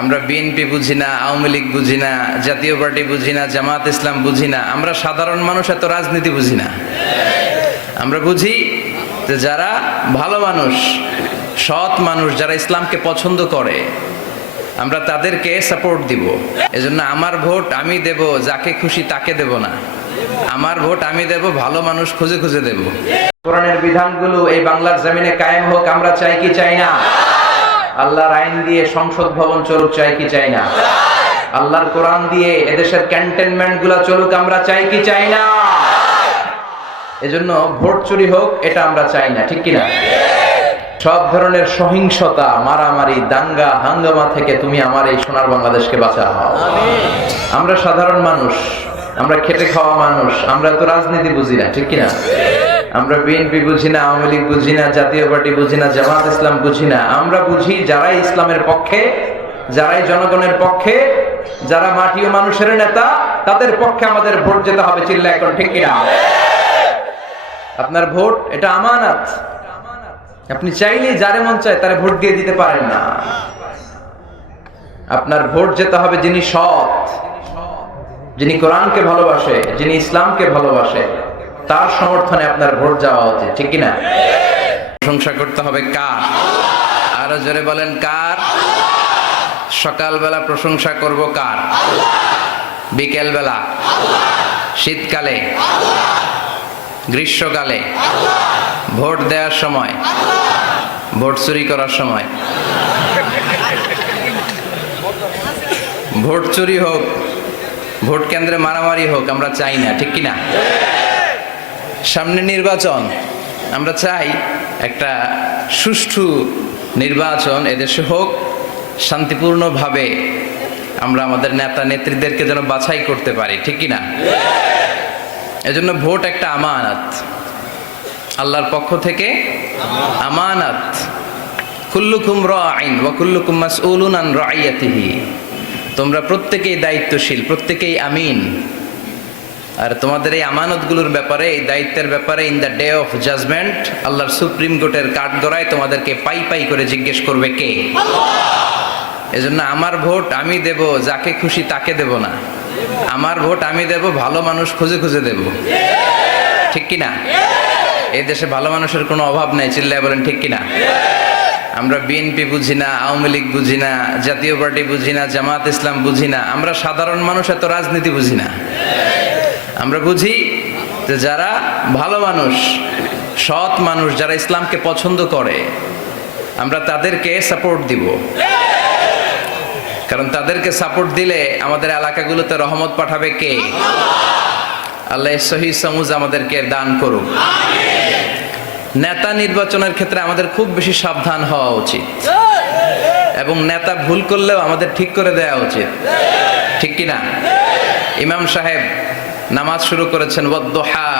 আমরা বিএনপি বুঝি না, আওয়ামী লীগ বুঝি না, জাতীয় পার্টি বুঝি না, জামাত ইসলাম বুঝি না। আমরা সাধারণ মানুষ, এত রাজনীতি বুঝি না। আমরা বুঝি যে যারা ভালো মানুষ, সৎ মানুষ, যারা ইসলামকে পছন্দ করে, আমরা তাদেরকে সাপোর্ট দিব। এজন্য আমার ভোট আমি দেব, যাকে খুশি তাকে দেব না। আমার ভোট আমি দেব, ভালো মানুষ খুঁজে খুঁজে দেব। কোরআনের বিধানগুলো এই বাংলার জমিনে কায়েম হোক, আমরা চাই কি চাই না? আল্লাহর আইন দিয়ে সংসদ ভবন চলুক, চাই কি চাই না? আল্লাহর কোরআন দিয়ে এদেশের ক্যান্টনমেন্ট গুলা চলুক, আমরা চাই কি চাই না? এজন্য ভোট চুরি হোক, এটা আমরা চাই না, ঠিক কিনা? সব ধরনের সহিংসতা, মারামারি, দাঙ্গা হাঙ্গামা থেকে তুমি আমার এই সোনার বাংলাদেশকে বাঁচাও। আমরা সাধারণ মানুষ, আমরা খেটে খাওয়া মানুষ, আমরা তো রাজনীতি বুঝি না, ঠিক কিনা? আমরা বিএনপি বুঝি না, আওয়ামী লীগ বুঝি না, জাতীয় পার্টি বুঝি না, জামাত ইসলাম বুঝি না। আমরা বুঝি যারাই ইসলামের পক্ষে, যারাই জনগণের পক্ষে, যারা মাটি ও মানুষের নেতা, তাদের পক্ষে আমাদের ভোট যেতে হবে। চিল্লায় এখন, ঠিক কিনা? আপনার ভোট এটা আমানত। আপনি চাইলেই যারে মন চায় তারে ভোট দিয়ে দিতে পারেন না। আপনার ভোট যেতে হবে যিনি সৎ, যিনি কোরআনকে ভালোবাসে, যিনি ইসলামকে ভালোবাসে, তার সমর্থনে আপনার ভোট যাওয়া উচিত, ঠিক কিনা? প্রশংসা করতে হবে কার? আরো জোরে বলেন, কার? সকালবেলা প্রশংসা করব কার? বিকেল বেলা? শীতকালে? গ্রীষ্মকালে? ভোট দেওয়ার সময়? ভোট চুরি করার সময়? ভোট চুরি হোক, ভোট কেন্দ্রে মারামারি হোক, আমরা চাই না, ঠিক কিনা? সামনে নির্বাচন, আমরা চাই একটা সুষ্ঠু নির্বাচন এদেশে হোক, শান্তিপূর্ণভাবে আমরা আমাদের নেতা নেত্রীদেরকে যেন বাছাই করতে পারি, ঠিক কিনা? এজন্য ভোট একটা আমানত, আল্লাহর পক্ষ থেকে আমানত। কুল্লুকুম রাঈন ওয়া কুল্লুকুম মাসউলুন আন রাইয়াতিহি। তোমরা প্রত্যেকেই দায়িত্বশীল, প্রত্যেকেই আমিন। আর তোমাদের এই আমানতগুলোর ব্যাপারে, এই দায়িত্বের ব্যাপারে in the day of judgement আল্লাহর সুপ্রিম কোর্টের কাঠগড়ায় তোমাদেরকে পাই পাই করে জিজ্ঞেস করবে কে? এজন্য আমার ভোট আমি দেব, যাকে খুশি তাকে দেব না। আমার ভোট আমি দেব, ভালো মানুষ খুঁজে খুঁজে দেব, ঠিক কিনা? এই দেশে ভালো মানুষের কোনো অভাব নেই, চিল্লায় বলেন, ঠিক কিনা? আমরা বিএনপি বুঝি না, আওয়ামী লীগ বুঝি না, জাতীয় পার্টি বুঝি না, জামাত ইসলাম বুঝি না। আমরা সাধারণ মানুষ, এত রাজনীতি বুঝি না। আমরা বুঝি যে যারা ভালো মানুষ, সৎ মানুষ, যারা ইসলামকে পছন্দ করে, আমরা তাদেরকে সাপোর্ট দিব। কারণ তাদেরকে সাপোর্ট দিলে আমাদের এলাকাগুলোতে রহমত পাঠাবে কে? আল্লাহ সহি সমুজ আমাদেরকে দান করুক। নেতা নির্বাচনের ক্ষেত্রে আমাদের খুব বেশি সাবধান হওয়া উচিত, এবং নেতা ভুল করলেও আমাদের ঠিক করে দেওয়া উচিত, ঠিক কিনা? ইমাম সাহেব নামাজ শুরু করেছেন, ওয়াদ-দুহা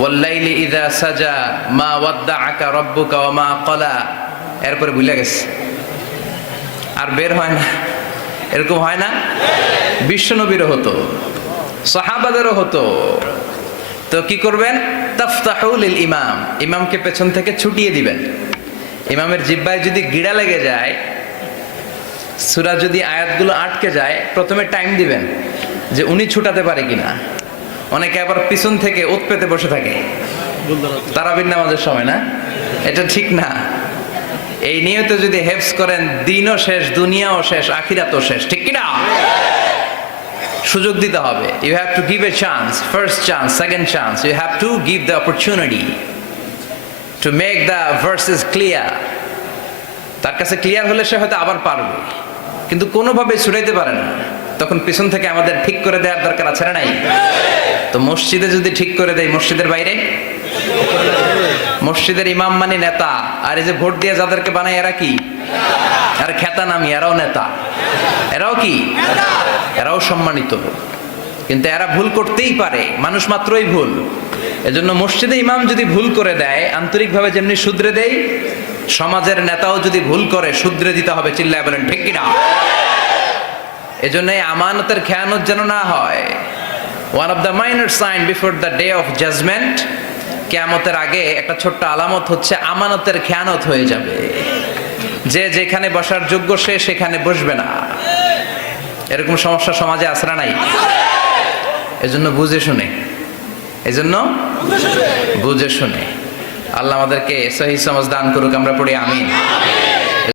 ওয়াল-লাইলি ইযা সাজা মা ওয়াদ্দাআকা রাব্বুকা ওয়া মা ক্বালা। এরপরে ভুলে গেছে, আর বের হয় না। এরকম হয় না? বিশ্বনবীরও হতো, সাহাবাদেরও হতো। তো কি করবেন? তাফতাহু লিল ইমাম, ইমামকে পেছন থেকে ছুটিয়ে দিবেন। ইমামের জিহ্বায় যদি গিড়া লেগে যায়, সূরা যদি আয়াতগুলো আটকে যায়, প্রথমে টাইম দিবেন যে উনি ছুটাতে পারে কিনা। অনেকে আবার পিছন থেকে ওত পেতে বসে থাকে তারাবির নামাজের সময়, না? এটা ঠিক না। এই নিয়তে যদি হেফজ করেন, দিনও শেষ, দুনিয়াও শেষ, আখিরাতও শেষ, ঠিক কিনা? সুযোগ দিতে হবে। You have to give a chance, first chance, second chance. You have to give the opportunity to make the verses clear. তার কাছে ক্লিয়ার হলে সে হয়তো আবার পারবে, কিন্তু কোনোভাবে ছুটাইতে পারে না। তখন পিছন থেকে আমাদের ঠিক করে দেওয়ার দরকার আছে না নাই? তো মসজিদে যদি ঠিক করে দেয়, মসজিদের বাইরে? মসজিদের ইমাম মানে নেতা, আর এই যে ভোট দিয়ে যাদেরকে বানায় এরা কি? আর খেতা নামি, এরাও নেতা। এরাও কি? এরাও সম্মানিত। কিন্তু এরা ভুল করতেই পারে, মানুষ মাত্রই ভুল। এজন্য মসজিদে ইমাম যদি ভুল করে দেয়, আন্তরিকভাবে যেমনি শুধরে দেয়, সমাজের নেতাও যদি ভুল করে শুধরে দিতে হবে, চিল্লায় বলেন, ঠিক কিনা? এজন্য আমানতের খেয়ানত যেন না হয়। One of the minor sign before the day of judgement, কিয়ামতের আগে একটা ছোট্ট আলামত হচ্ছে আমানতের খেয়ানত হয়ে যাবে। যে যেখানে বসার যোগ্য সে সেখানে বসবে না। এরকম সমস্যা সমাজে আছে না নাই? এজন্য বুঝে শুনে, এজন্য বুঝে শুনে আল্লাহ আমাদেরকে সহিহ সমাজ দান করুক। আমরা পড়ি আমিন।